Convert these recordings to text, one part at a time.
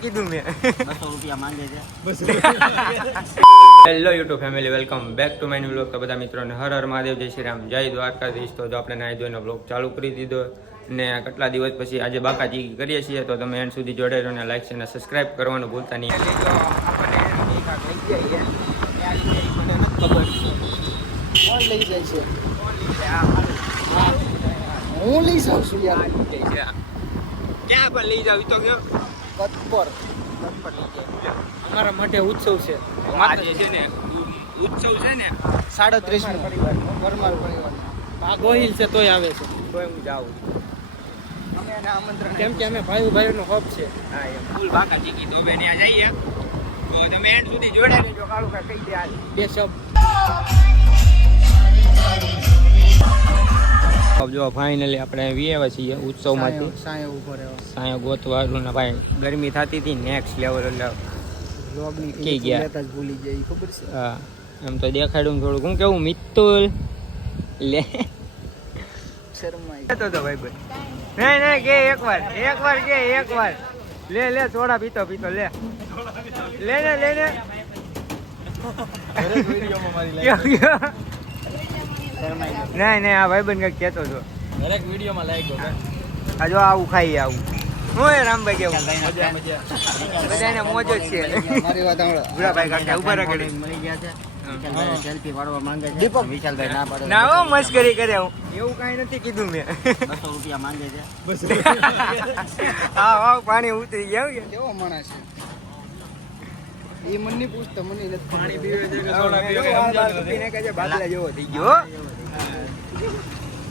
નથી કીધું મેં. 200 રૂપિયા માંગે છે. Hello YouTube family, welcome back to my new vlog. તો બધા મિત્રોને હર હર મહાદેવ, જય શ્રી રામ, જય દ્વારકાધીશ. તો આપણે નાહી ધોઈને વ્લોગ ચાલુ કરી દીધો ને કેટલા દિવસ પછી આજે બાકાજી કરીએ છીએ. તો તમે એન્ડ સુધી જોડે રહો ને લાઈક અને સબસ્ક્રાઇબ કરવાનું ભૂલતા નહીં. કોણ લઈ જાય છે? હું લઈ જાઉં છું યાર. ક્યાં પર લઈ જાવ તો કયો? કત્પર લઈ જાય. અમારા માટે ઉત્સવ છે. આજે છે ને ઉત્સવ છે ને 37મો પરમાર પરિવાર. આ ગોહિલ છે તોય આવે છે. તો હું જાઉં. અમે એને આમંત્રણ કેમ કે અમે ભાઈનો હબ છે. હા એમ ફૂલ બાકાજી કી તો બે ત્યાં જઈએ. તો તમે એન્ડ સુધી જોડે રહેજો. કાળું કા કહી દે હાલ બે શબ્દ. જો ફાઇનલી આપણે વિયેવા છીએ ઉત્સવમાંથી. સાયો ઉભો રહ્યો. સાયો ગોતવાળું ને ભાઈ ગરમી થતી હતી નેક્સ્ટ લેવલ. એટલે વ્લોગની કી ગયા લેતા જ ભૂલી જાય ખબર છે. હા એમ તો દેખાડું થોડુંક. હું કેવું મિત્તુલ લે શરમાઈ તો ભાઈ ભાઈ નહીં કે એકવાર કે એકવાર લે સોડા પીતો લે લે નહીં આ ભાઈબંધ કઈક કેતો હતો દરેક વિડીયોમાં લાગ્યો આ જો આવું ખાઈ આવું. હું રામભાઈ કેવું બધાને મોજ જ છે. મારી વાત સાંભળો. ભૂરાભાઈ કાકા ઉભા રાખે મળી ગયા છે. વિશાલભાઈ સેલ્ફી પાડવા માંગે છે. દીપક. વિશાલભાઈ ના પાડે. ના હો મસ્કરી કરે. હું એવું કાંઈ નથી કીધું મેં. 200 રૂપિયા માંગે છે. હા પાણી ઉતરી ગયા કે કેવો માણસ છે એ મને નહીં પૂછતો. મને નથી પાણી બાદલા જેવો થઈ ગયો.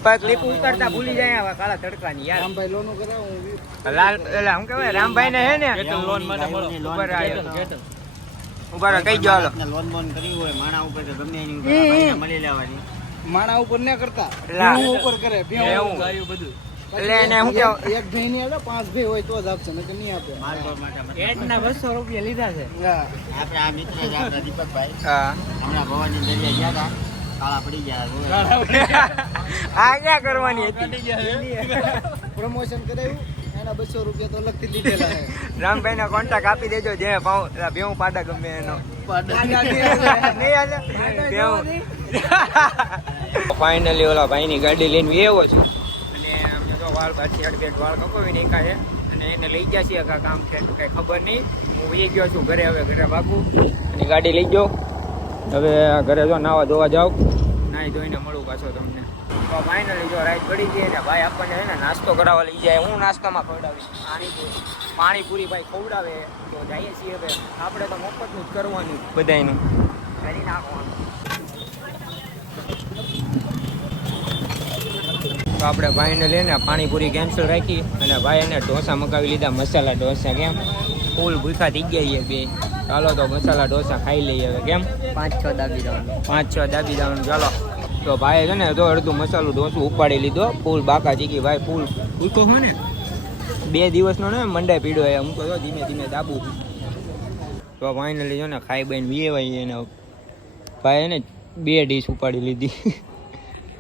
પાક લીપ ઉતારતા ભૂલી જાય આવા કાળા તડકાની યાર. રામભાઈ લોનો કરાવો. લાલ એટલે શું કહેવાય રામભાઈ ને હે ને લોન માટે મળો. ઉભા રહો કઈ ગયો હાલો. લોન બોન કરી હોય માણા ઉપર તો ગમે એની ઉપર પૈસા મળી લેવાની. માણા ઉપર ન કરતા લા. ભેહું ઉપર કરે. એવું. ગાયું બધું. એટલે એને શું કેવું? એક ભાઈ ની આવે 5 ભાઈ હોય તો જ આપશે નકર નહીં આપે. માલઢોર માટે એડના 200 રૂપિયા લીધા છે. હા. આપણે આ મિત્ર છે આપણા દીપકભાઈ. હા હમણાં ભવાની દરિયા ગયા હતા. કાળા પડી ગયા. આ ક્યાં કરવાની હતી? પ્રમોશન કરાયું એના 200 રૂપિયા તો લખતી લીધેલા છે. રામભાઈ ના કોન્ટેક્ટ આપી દેજો. જે ભેવું પાડા ગમે એનો ફાઇનલી ઓલા ભાઈની ગાડી લઈને આવ્યો છું અને અમે તો વાળ પાછી અડધેક વાળ કપાવીને એકાએ અને એને લઈ ગયા છીએ કામ છે કઈ ખબર નહીં. હું વહી ગયો છું ઘરે. હવે ઘરે ભાગું અને ગાડી લઈ જાઉં. હવે ઘરે જો નાવા ધોવા જાઉં. નાહી ધોઈને મળું પાછો તમને. તો ફાઇનલી જો રાઈડ પડી ગઈ ને ભાઈ આપણને છે ને નાસ્તો કરાવવા લઈ જાય. હું નાસ્તામાં ખવડાવીશ પાણીપુરી ભાઈ ખવડાવે તો જઈએ છીએ. હવે આપણે તો મફતનું જ કરવાનું બધાયનું કરી નાખવાનું. તો આપણે ભાઈને લઈને પાણીપુરી કેન્સલ રાખી અને ભાઈ એને ઢોસા મગાવી લીધા. મસાલા ઢોસા કેમ ફૂલ ભૂખા થઈ ગયા છે બે. ચાલો તો મસાલા ઢોસા ખાઈ લઈએ હવે. કેમ 5-6 દાબી દેવાનું. 5-6 દાબી દેવાનું. ચાલો તો ભાઈ છે ને તો અડધું મસાલું ઢોસું ઉપાડી લીધો. ફૂલ બાકા ચીકી ભાઈ ફૂલ ભૂખો હોય ને 2 દિવસનો ને મંડાઈ પીડ્યો એ. હું તો ધીમે ધીમે દાબું. તો ફાઇનલી જો ને ખાઈ બઈને વીએવાય એને ભાઈ એને 2 ડીશ ઉપાડી લીધી.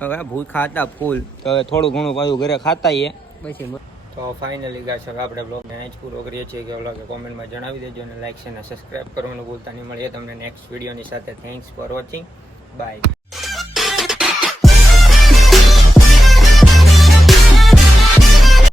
હવે ભૂખા હતા ફૂલ. તો હવે થોડું ઘણું પાછું ઘરે ખાતાઈએ પછી તો ફાઇનલી ગાઈસ હવે આપણે બ્લોગને અહીં જ પૂરો કરીએ છીએ. કે ઓલા કે કોમેન્ટમાં જણાવી દેજો અને લાઈક અને સબસ્ક્રાઈબ કરવાનું ભૂલતા નહીં. મળીએ તમને નેક્સ્ટ વિડીયોની સાથે. Thanks for watching. બાય.